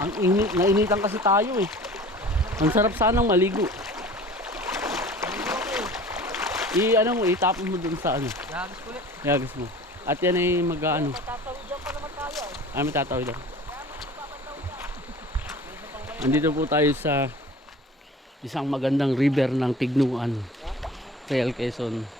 Ang init, nainitan kasi tayo eh. Ang sarap sanang maligo. Ano mo, itapon mo dun sa ano. Yagis ko ulit. Yagis mo. At yan ay mag-ano. Matatawid dyan pa naman tayo. Ano may tatawid doon? Andito po tayo sa isang magandang river ng Tignuan, Real Quezon.